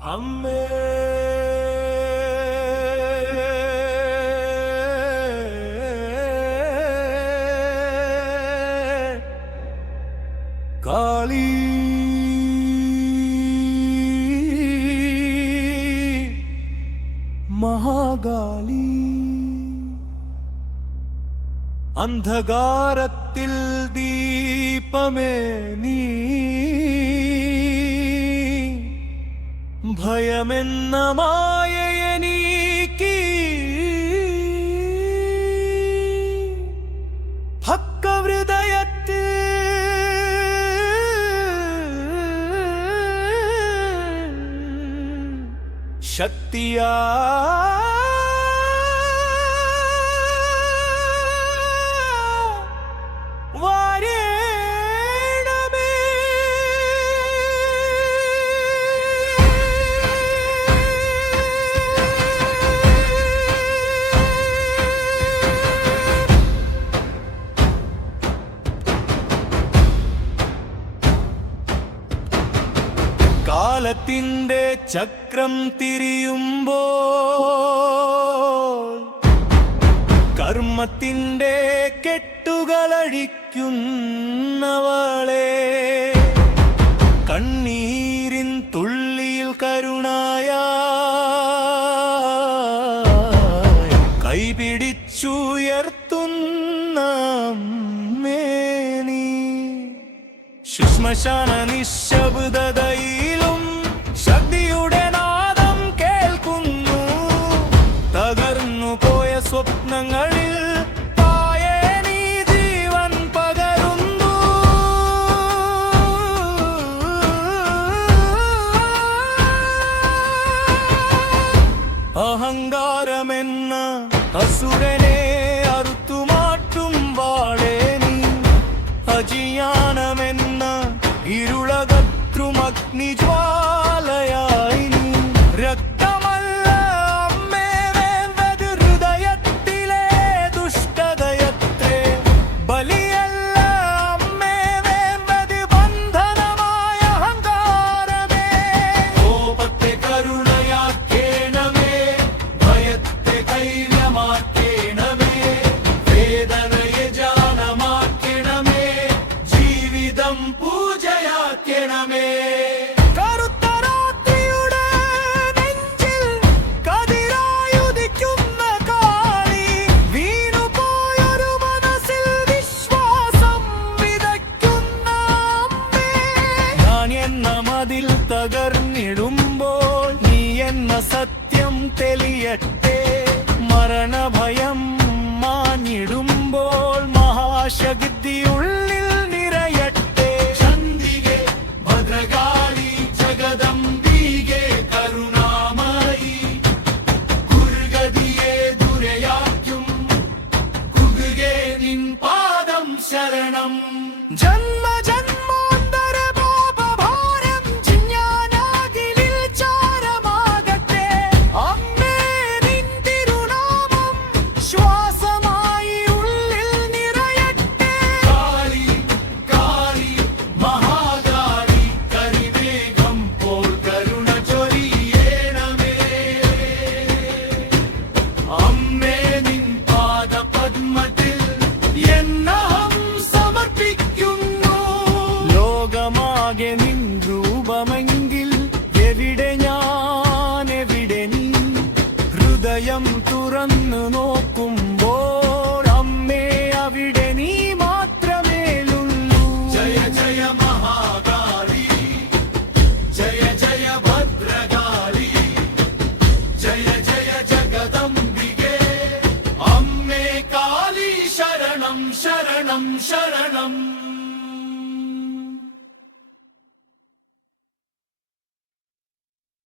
അമ്മേ കാളി മഹാകാളി അന്ധകാരത്തിൽ ദീപമേ നീ ഭയമെന്ന മായയെ നീക്കി ഭക്തഹൃദയത്തിൽ ശക്തിയാ കാലത്തിന്റെ ചക്രം തിരിയുമ്പോൾ കർമ്മത്തിന്റെ കെട്ടുകളഴിക്കുന്നവളെ കണ്ണീരിൻ തുള്ളിയിൽ കരുണായ കൈപിടിച്ചുയർത്തുന്ന അമ്മേ ശ്മശാന നിശബ്ദതയിലും ശക്തിയുടെ നാദം കേൾക്കുന്നു. തകർന്നു പോയ സ്വപ്നങ്ങളിൽ തായേ നീ ജീവൻ പകരുന്നു. അഹങ്കാരമെന്ന അസുരനെ അറുത്തുമാറ്റും വാളേ നീ അജിയാനമെന്ന ഇരുളകற்றும் അഗ്നിജ്വാലയായി നീ രക്തമല്ല അമ്മേ വേണ്ടത് ഹൃദയത്തിലെ ദുഷ്ടതയത്രേ ബലിയല്ല അമ്മേ വേണ്ടത് ബന്ധനമായ അഹങ്കാരമേ കോപത്തെ കരുണയാക്കേണമേ ഭയത്തെ ധൈര്യമാക്കേണമേ വേദനയെ ജാനമാക്കേണമേ ജീവിതം കറുത്തരാത്രിയുടെ നെഞ്ചിൽ കതിരായുദിക്കുന്ന കാളി വീണുപോയൊരു മനസ്സിൽ വിശ്വാസം വിതയ്ക്കുന്ന അമ്മേ ഞാൻ എന്ന മതിൽ തകർന്നിടുമ്പോൾ നീ എന്ന സത്യം തെളിയട്ടെ മരണഭയം മാഞ്ഞിടുമ്പോൾ മഹാശക്തിയുള്ളിൽ നിറയട്ടെ ചണ്ഡികേ ഭദ്രകാളി ജഗദംബികേ കരുണാമയി ദുർഗതിയെ ദുരയാക്കും കുകുകേ നിൻ പാദം ശരണം ജന്മ ജന്മാന്തര പാപഭാരം ചിഞ്ഞാനാകിലിൽ ചാരമാകട്ടെ അമ്മേ നിൻ തിരുനാമം ശ്വാസമായി ഉള്ളിൽ നിറയട്ടെ കാളി കാളി മഹാകാളി കരിവേഗം പോൽ കരുണ ചൊരിയേണമേ അമ്മേ നിൻ പാദപദ്മത്തിൽ എന്നഹം സമർപ്പിക്കുന്നു ലോകമാകെ നിൻ രൂപമെങ്കിൽ എവിടെ ഞാൻ എവിടെ നീ ഹൃദയം തുറന്നു നോക്കുമ്പോൾ അമ്മേ അവിടെ നീ മാത്രമേയുള്ളൂ ജയ ജയ മഹാകാളി ജയ ജയ ഭദ്രകാളി ജയ ജയ ജഗദംബികേ അമ്മേ കാളി ശരണം ശരണം ശരണം